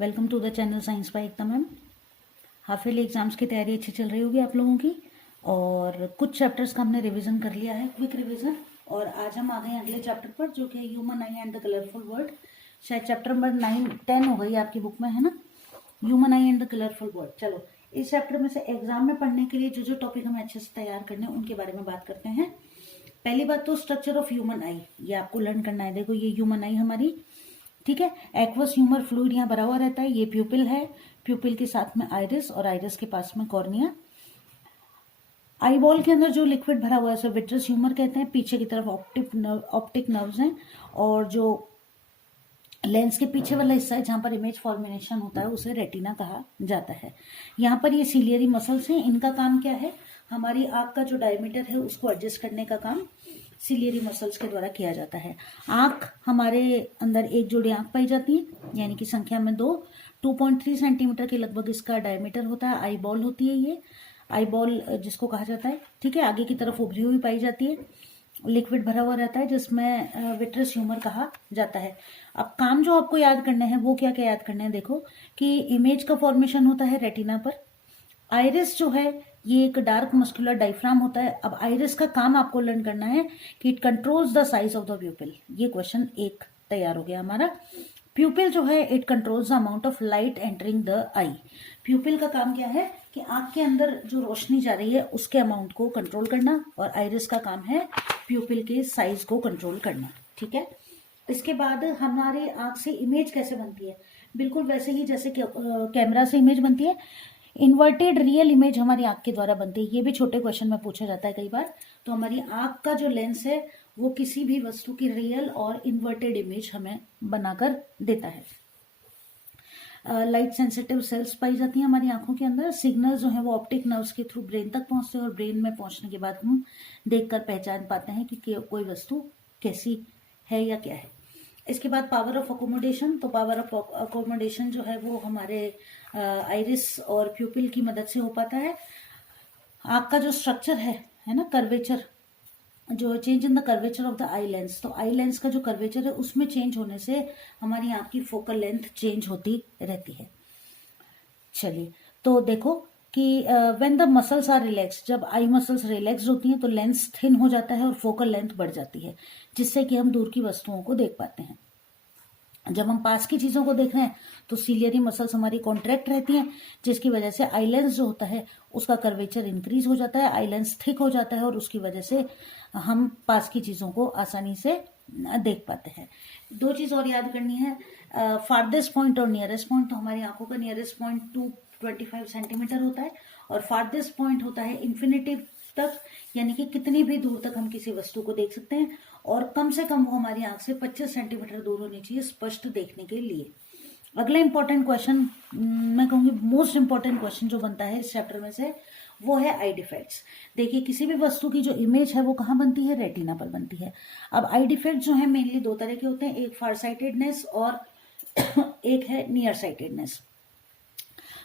Welcome to the channel science by Ekta ma'am. Half yearly exams की तैयारी अच्छी चल रही होगी आप लोगों की, और कुछ चैप्टर्स का हमने रिवीजन कर लिया है, क्विक रिवीजन। और आज हम आ गए अगले चैप्टर पर, जो कि human I and the colourful world. शायद चैप्टर नंबर 9-10 हो गई आपकी बुक में, है ना, human I and the colourful world. चलो, इस चैप्टर में से एग्जाम में पढ़ने के लिए जो जो टॉपिक हमें अच्छे से तैयार करने हैं उनके बारे में बात करते हैं। पहली बात तो स्ट्रक्चर ऑफ ह्यूमन आई, ये आपको लर्न करना है। देखो, ये ह्यूमन आई हमारी, ठीक है। एक्वस ह्यूमर फ्लूइड यहाँ भरा हुआ रहता है। ये प्यूपिल है, प्यूपिल के साथ में आइरिस, और आइरिस के पास में कॉर्निया। आई बॉल के अंदर जो लिक्विड भरा हुआ है उसे विट्रस ह्यूमर कहते हैं। पीछे की तरफ ऑप्टिक नर्व्स हैं, और जो लेंस के पीछे वाला हिस्सा है जहां पर इमेज फॉर्मेशन होता है उसे रेटिना कहा जाता है। यहाँ पर ये सिलियरी मसल्स हैं। इनका काम क्या है? हमारी आंख का जो डायमीटर है उसको एडजस्ट करने का काम सिलियरी मसल्स के द्वारा किया जाता है। आंख, हमारे अंदर एक जोड़ी आंख पाई जाती है, यानी कि संख्या में 2.3 सेंटीमीटर के लगभग इसका डायमीटर होता है। आई बॉल होती है ये, आई बॉल जिसको कहा जाता है, ठीक है। आगे की तरफ उभरी हुई पाई जाती है, लिक्विड भरा हुआ रहता है जिसमें विट्रस ह्यूमर कहा जाता है। अब काम जो आपको याद करने हैं वो क्या क्या याद करने हैं? देखो कि इमेज का फॉर्मेशन होता है रेटिना पर। आइरिस जो है ये एक डार्क मस्कुलर डायफ्राम होता है। अब आइरिस का काम आपको लर्न करना है कि it controls the size of the प्यूपिल। ये क्वेश्चन 1 तैयार हो गया हमारा। प्यूपिल जो है it controls the amount of light entering the आई। प्यूपिल का काम क्या है कि आंख के अंदर जो रोशनी जा रही है उसके अमाउंट को कंट्रोल करना, और आइरिस का काम है प्यूपिल के साइज को कंट्रोल करना, ठीक है। इसके बाद हमारी आंख से इमेज कैसे बनती है? बिल्कुल वैसे ही जैसे कि कैमरा से इमेज बनती है। इन्वर्टेड रियल इमेज हमारी आंख के द्वारा बनती है। ये भी छोटे क्वेश्चन में पूछा जाता है कई बार। तो हमारी आंख का जो लेंस है वो किसी भी वस्तु की रियल और इन्वर्टेड इमेज हमें बनाकर देता है। लाइट सेंसिटिव सेल्स पाई जाती हैं हमारी आंखों के अंदर। सिग्नल जो है वो ऑप्टिक नर्व्स के थ्रू ब्रेन तक पहुंचते हैं, और ब्रेन में पहुंचने के बाद हम देखकर पहचान पाते हैं कि कोई वस्तु कैसी है या क्या है। इसके बाद पावर ऑफ अकोमोडेशन। तो पावर ऑफ अकोमोडेशन जो है वो हमारे आइरिस और प्यूपिल की मदद से हो पाता है। आंख का जो स्ट्रक्चर है ना, कर्वेचर, जो change in the curvature of the eye lens. तो आई लेंस का जो कर्वेचर है उसमें चेंज होने से हमारी आंख की फोकल लेंथ चेंज होती रहती है। चलिए, तो देखो कि when the muscles are relax, जब आई मसल्स रिलैक्स होती हैं तो लेंस थिन हो जाता है और फोकल लेंथ बढ़ जाती है, जिससे कि हम दूर की वस्तुओं को देख पाते हैं। जब हम पास की चीजों को देख रहे हैं तो सिलियरी मसल्स हमारी कॉन्ट्रैक्ट रहती हैं, जिसकी वजह से आई लेंस जो होता है उसका कर्वेचर इंक्रीज हो जाता है, आई लेंस थिक हो जाता है, और उसकी वजह से हम पास की चीजों को आसानी से देख पाते हैं। 2 चीज और याद करनी है, फार्देस्ट पॉइंट और नियरेस्ट पॉइंट। तो हमारी आंखों का नियरेस्ट पॉइंट 225 सेंटीमीटर होता है, और फार्देस्ट पॉइंट होता है इन्फिनिटी तक, यानी कि कितनी भी दूर तक हम किसी वस्तु को देख सकते हैं, और कम से कम वो हमारी आंख से 25 सेंटीमीटर दूर होनी चाहिए स्पष्ट देखने के लिए। अगला इंपॉर्टेंट क्वेश्चन, मैं कहूंगी मोस्ट इंपॉर्टेंट क्वेश्चन जो बनता है इस चैप्टर में से, वो है आई डिफेक्ट्स। देखिए, किसी भी वस्तु की जो इमेज है वो कहाँ बनती है? रेटिना पर बनती है। अब आई डिफेक्ट जो है मेनली 2 तरह के होते हैं, एक फार साइटेडनेस और एक है नियर साइटेडनेस।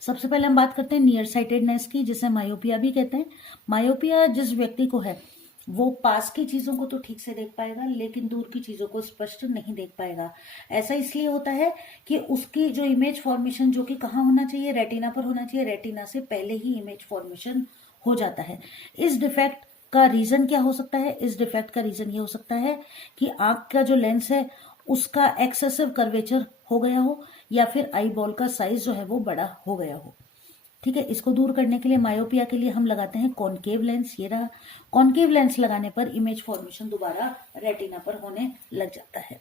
सबसे पहले हम बात करते हैं नियर साइटेडनेस की, जिसे मायोपिया भी कहते हैं। मायोपिया जिस व्यक्ति को है वो पास की चीजों को तो ठीक से देख पाएगा, लेकिन दूर की चीजों को स्पष्ट नहीं देख पाएगा। ऐसा इसलिए होता है कि उसकी जो इमेज फॉर्मेशन, जो कि कहाँ होना चाहिए? रेटिना पर होना चाहिए, रेटिना से पहले ही इमेज फॉर्मेशन हो जाता है। इस डिफेक्ट का रीजन क्या हो सकता है? इस डिफेक्ट का रीजन ये हो सकता है कि आंख का जो लेंस है उसका एक्सेसिव कर्वेचर हो गया हो, या फिर आई बॉल का साइज जो है वो बड़ा हो गया हो, ठीक है। इसको दूर करने के लिए, मायोपिया के लिए हम लगाते हैं कॉनकेव लेंस। ये रहा, कॉनकेव लेंस लगाने पर इमेज फॉर्मेशन दोबारा रेटिना पर होने लग जाता है।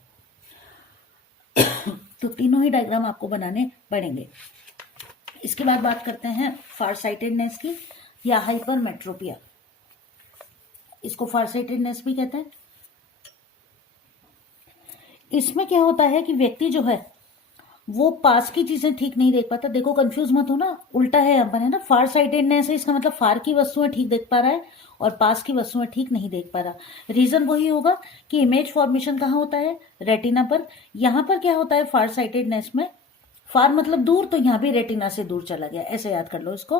तो तीनों ही डायग्राम आपको बनाने पड़ेंगे। इसके बाद बात करते हैं फारसाइटेडनेस की, या हाइपरमेट्रोपिया। इसको फारसाइटेडनेस भी कहते हैं। इसमें क्या होता है कि व्यक्ति जो है वो पास की चीजें ठीक नहीं देख पाता। देखो, कंफ्यूज मत हो ना, उल्टा है यहाँ पर, है ना। फार साइटेडनेस है, इसका मतलब फार की वस्तुएं ठीक देख पा रहा है और पास की वस्तुएं ठीक नहीं देख पा रहा। रीजन वही होगा कि इमेज फॉर्मेशन कहाँ होता है? रेटिना पर। यहाँ पर क्या होता है फार साइटेडनेस में? फार मतलब दूर, तो यहाँ भी रेटिना से दूर चला गया, ऐसे याद कर लो इसको।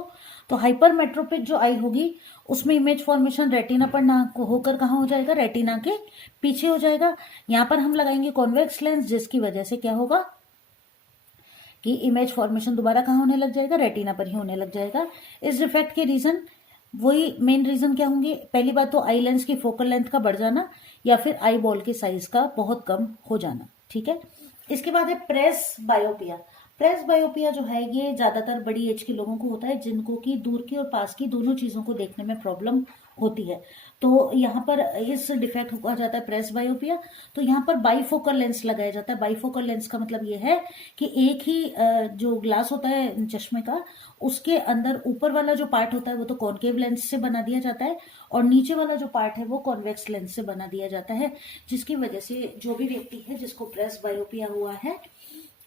तो हाइपरमेट्रोपिक जो आई होगी उसमें इमेज फॉर्मेशन रेटिना पर ना होकर कहाँ हो जाएगा? रेटिना के पीछे हो जाएगा। यहाँ पर हम लगाएंगे कॉन्वेक्स लेंस, जिसकी वजह से क्या होगा कि इमेज फॉर्मेशन दोबारा कहाँ होने लग जाएगा, रेटिना पर ही होने लग जाएगा। इस डिफेक्ट के रीजन, वही मेन रीजन क्या होंगे, पहली बात तो आई लेंस की फोकल लेंथ का बढ़ जाना या फिर आई बॉल के साइज का बहुत कम हो जाना, ठीक है। इसके बाद है प्रेस बायोपिया। प्रेस बायोपिया जो है ये ज्यादातर बड़ी एज के लोगों को होता है, जिनको की दूर की और पास की दोनों चीजों को देखने में प्रॉब्लम होती है। तो यहाँ पर इस डिफेक्ट कहा जाता है प्रेस बायोपिया। तो यहाँ पर बाईफोकल लेंस लगाया जाता है। बाईफोकल लेंस का मतलब ये है कि एक ही जो ग्लास होता है चश्मे का, उसके अंदर ऊपर वाला जो पार्ट होता है वो तो कॉनकेव लेंस से बना दिया जाता है और नीचे वाला जो पार्ट है वो कॉन्वेक्स लेंस से बना दिया जाता है, जिसकी वजह से जो भी व्यक्ति है जिसको प्रेस बायोपिया हुआ है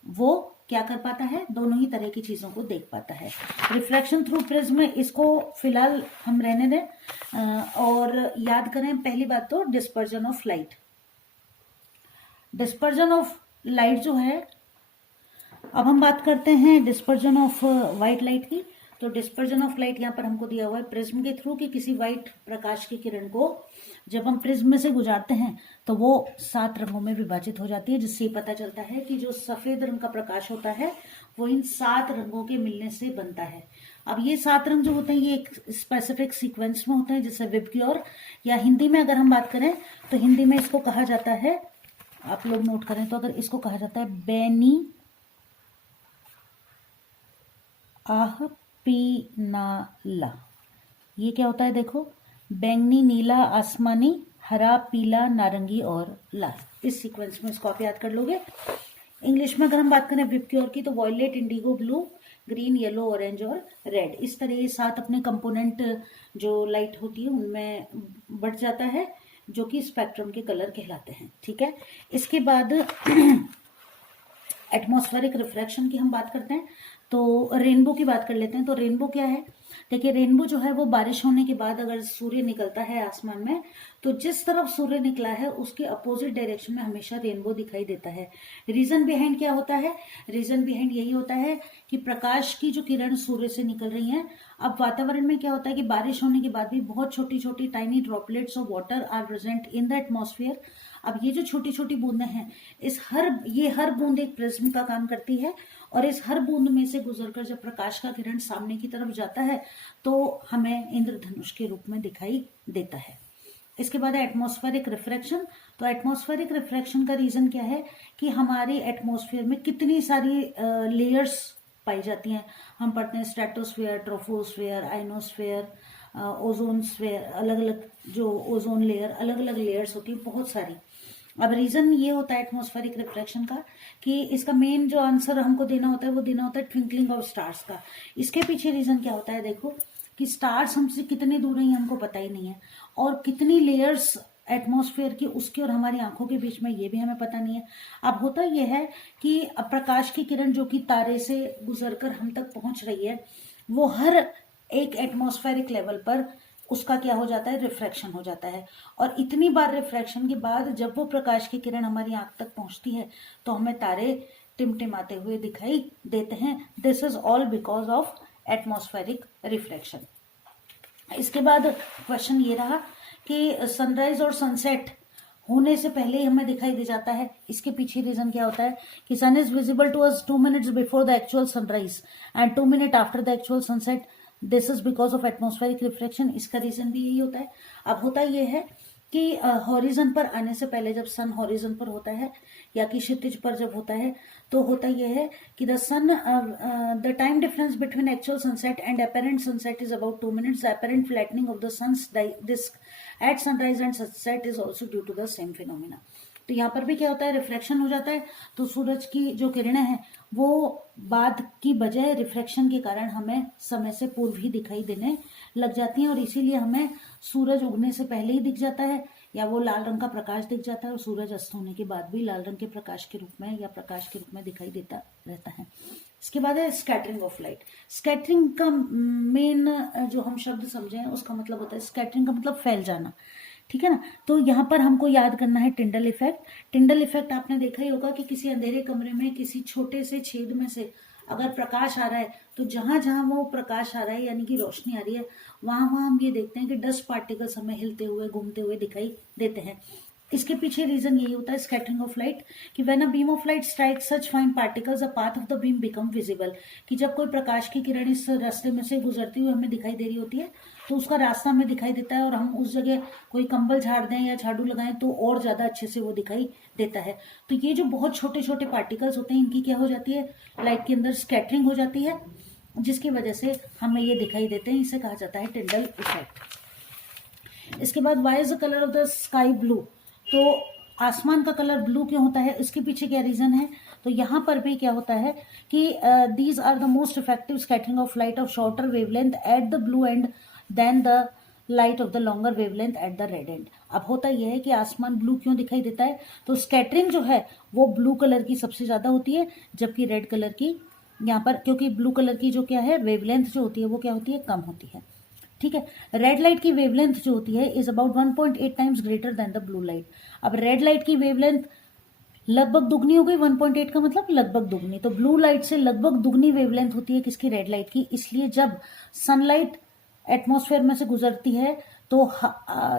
वो क्या कर पाता है, दोनों ही तरह की चीजों को देख पाता है। रिफ्रैक्शन थ्रू प्रिज्म, इसको फिलहाल हम रहने दें और याद करें पहली बात तो dispersion of light. Dispersion of light जो है, अब हम बात करते हैं डिस्पर्जन ऑफ व्हाइट लाइट की। तो डिस्पर्जन ऑफ लाइट यहाँ पर हमको दिया हुआ है प्रिज्म के थ्रू कि किसी व्हाइट प्रकाश की किरण को जब हम प्रिज्म में से गुजारते हैं तो वो 7 रंगों में विभाजित हो जाती है, जिससे पता चलता है कि जो सफेद रंग का प्रकाश होता है वो इन 7 रंगों के मिलने से बनता है। अब ये 7 रंग जो होते हैं ये एक स्पेसिफिक सीक्वेंस में होते हैं, जैसे विबग्योर, या हिंदी में अगर हम बात करें तो हिंदी में इसको कहा जाता है, आप लोग नोट करें तो, अगर इसको कहा जाता है बैनी आह पीनाला। ये क्या होता है देखो, बैंगनी, नीला, आसमानी, हरा, पीला, नारंगी और लाल। इस सीक्वेंस में इसको आप याद कर लोगे। इंग्लिश में अगर हम बात करें विबग्योर की तो violet, indigo, blue, green, yellow, orange और रेड, इस तरह ये 7 अपने कंपोनेंट जो लाइट होती है उनमें बढ़ जाता है, जो कि स्पेक्ट्रम के कलर कहलाते हैं, ठीक है। इसके बाद एटमॉस्फेरिक रिफ्रैक्शन की हम बात करते हैं तो रेनबो की बात कर लेते हैं। तो रेनबो क्या है, देखिए रेनबो जो है वो बारिश होने के बाद अगर सूर्य निकलता है आसमान में तो जिस तरफ सूर्य निकला है उसके अपोजिट डायरेक्शन में हमेशा रेनबो दिखाई देता है। रीजन बिहाइंड क्या होता है, रीजन बिहाइंड यही होता है कि प्रकाश की जो किरण सूर्य से निकल रही है, अब वातावरण में क्या होता है कि बारिश होने के बाद भी बहुत छोटी छोटी tiny droplets of water are present in the atmosphere. अब ये जो छोटी छोटी बूंदें हैं, ये हर बूंद एक प्रिज्म का काम करती है और इस हर बूंद में से गुजरकर जब प्रकाश का किरण सामने की तरफ जाता है तो हमें इंद्रधनुष के रूप में दिखाई देता है। इसके बाद एटमॉस्फेरिक रिफ्रैक्शन। तो एटमॉस्फेरिक रिफ्रैक्शन का रीजन क्या है कि हमारे एटमॉस्फेयर में कितनी सारी लेयर्स पाई जाती हैं। हम पढ़ते हैं stratosphere, troposphere, ionosphere, ozone sphere, अलग अलग जो ओजोन लेयर, अलग अलग लेयर्स होती है बहुत सारी। अब रीजन ये होता है एटमॉस्फेरिक रिफ्रैक्शन का कि इसका मेन जो आंसर हमको देना होता है वो देना होता है ट्विंकलिंग ऑफ स्टार्स का। इसके पीछे रीजन क्या होता है देखो कि स्टार्स हमसे कितने दूर है हमको पता ही नहीं है, और कितनी लेयर्स एटमॉस्फेयर की उसकी और हमारी आंखों के बीच में ये भी हमें पता नहीं है। अब होता यह है कि प्रकाश की किरण जो कि तारे से गुजरकर हम तक पहुंच रही है वो हर एक एटमॉस्फेरिक लेवल पर उसका क्या हो जाता है, रिफ्रैक्शन हो जाता है। और इतनी बार रिफ्रैक्शन के बाद जब वो प्रकाश की किरण हमारी आंख तक पहुंचती है तो हमें तारे टिमटिमाते हुए दिखाई देते हैं। This is all because of atmospheric refraction. इसके बाद क्वेश्चन ये रहा कि सनराइज और सनसेट होने से पहले ही हमें दिखाई दे जाता है, इसके पीछे रीजन क्या होता है कि sun is visible to us 2 minutes before the actual sunrise and 2 minute after the actual sunset. This is because of atmospheric refraction. इसका रीजन भी यही होता है। अब होता यह है कि हॉरिजन पर आने से पहले जब सन हॉरिजन पर होता है या कि क्षितिज पर जब होता है तो होता यह है कि the time difference between actual sunset and apparent sunset is about 2 minutes. The apparent flattening of the sun's disc at sunrise and sunset is also due to the same phenomena. तो यहाँ पर भी क्या होता है, रिफ्रैक्शन हो जाता है तो सूरज की जो किरणें हैं वो बाद की बजाय रिफ्रैक्शन के कारण हमें समय से पूर्व ही दिखाई देने लग जाती हैं और इसीलिए हमें सूरज उगने से पहले ही दिख जाता है या वो लाल रंग का प्रकाश दिख जाता है और सूरज अस्त होने के बाद भी लाल रंग के प्रकाश के रूप में या प्रकाश के रूप में दिखाई देता रहता है। इसके बाद है स्कैटरिंग ऑफ लाइट। स्कैटरिंग का मेन जो हम शब्द समझे हैं उसका मतलब होता है, स्कैटरिंग का मतलब फैल जाना, ठीक है ना। तो यहाँ पर हमको याद करना है टिंडल इफेक्ट। टिंडल इफेक्ट आपने देखा ही होगा कि किसी अंधेरे कमरे में किसी छोटे से छेद में से अगर प्रकाश आ रहा है तो जहां जहां वो प्रकाश आ रहा है यानी कि रोशनी आ रही है वहां वहां हम ये देखते हैं कि डस्ट पार्टिकल्स हमें हिलते हुए घूमते हुए दिखाई देते हैं। इसके पीछे रीजन यही होता है स्कैटरिंग ऑफ लाइट, कि when a beam of light strike such fine particles a path of the beam become visible, कि जब कोई प्रकाश की किरण इस रास्ते में से गुजरती हुई हमें दिखाई दे रही होती है तो उसका रास्ता हमें दिखाई देता है, और हम उस जगह कोई कंबल झाड़ दें या झाड़ू लगाएं तो और ज्यादा अच्छे से वो दिखाई देता है। तो ये जो बहुत छोटे छोटे पार्टिकल्स होते हैं इनकी क्या हो जाती है, लाइट के अंदर स्कैटरिंग हो जाती है, जिसकी वजह से हमें ये दिखाई देते हैं। इसे कहा जाता है टिंडल इफेक्ट। इसके बाद why is the colour of the sky blue, तो आसमान का कलर ब्लू क्यों होता है, इसके पीछे क्या रीजन है। तो यहाँ पर भी क्या होता है कि these are the most effective scattering of light of shorter wavelength at the blue end then the light of the longer wavelength at the red end. अब होता यह है कि आसमान ब्लू क्यों दिखाई देता है, तो स्कैटरिंग जो है वो ब्लू कलर की सबसे ज्यादा होती है, जबकि रेड कलर की यहाँ पर, क्योंकि ब्लू कलर की जो क्या है वेवलेंथ जो होती है वो क्या होती है, कम होती है। ठीक है, रेड लाइट की वेवलेंथ जो होती है is about 1.8 times greater than the blue light. अब रेड लाइट की वेवलेंथ लगभग दुगनी हो गई, 1.8 का मतलब लगभग दुगनी, तो ब्लू लाइट से लगभग दुगनी वेवलेंथ होती है किसकी, रेड लाइट की। इसलिए जब सनलाइट एटमॉस्फेयर में से गुजरती है तो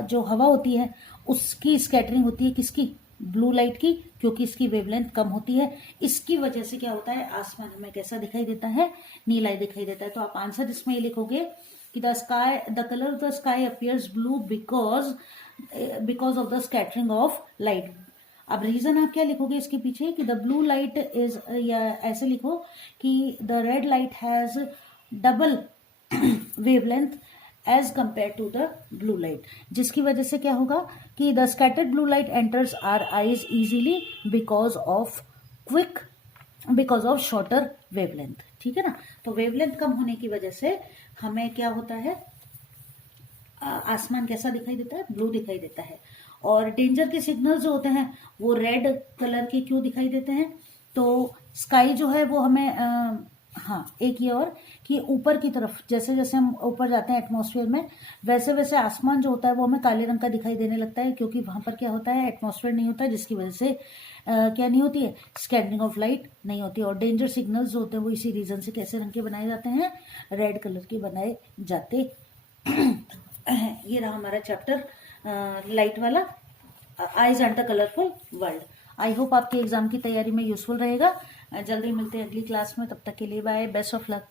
जो हवा होती है उसकी स्कैटरिंग होती है किसकी, ब्लू लाइट की, क्योंकि इसकी वेवलेंथ कम होती है। इसकी वजह से क्या होता है, आसमान हमें कैसा दिखाई देता है, नीला दिखाई देता है। तो आप आंसर इसमें ये लिखोगे कि the colour of the sky appears blue because of the scattering of light. अब रीजन आप क्या लिखोगे इसके पीछे कि द ब्लू लाइट इज, या ऐसे लिखो कि the red light has double wavelength as compared to the blue light, जिसकी वजह से क्या होगा कि the scattered blue light enters our eyes easily because of shorter wavelength. ठीक है ना, तो वेवलेंथ कम होने की वजह से हमें क्या होता है, आसमान कैसा दिखाई देता है, ब्लू दिखाई देता है। और डेंजर के सिग्नल जो होते हैं वो रेड कलर के क्यों दिखाई देते हैं, तो स्काई जो है वो हमें हाँ एक ये और कि ऊपर की तरफ जैसे जैसे हम ऊपर जाते हैं एटमॉस्फेयर में, वैसे वैसे आसमान जो होता है वो हमें काले रंग का दिखाई देने लगता है, क्योंकि वहां पर क्या होता है, एटमॉस्फेयर नहीं होता है, जिसकी वजह से क्या नहीं होती है, स्कैटरिंग ऑफ लाइट नहीं होती। और डेंजर सिग्नल्स जो होते हैं वो इसी रीजन से कैसे रंग के बनाए जाते हैं, रेड कलर के बनाए जाते हैं। ये रहा हमारा चैप्टर लाइट वाला, eyes and the colourful world. I hope आपके एग्जाम की तैयारी में यूजफुल रहेगा। जल्दी मिलते हैं अगली क्लास में, तब तक के लिए बाय, बेस्ट ऑफ लक।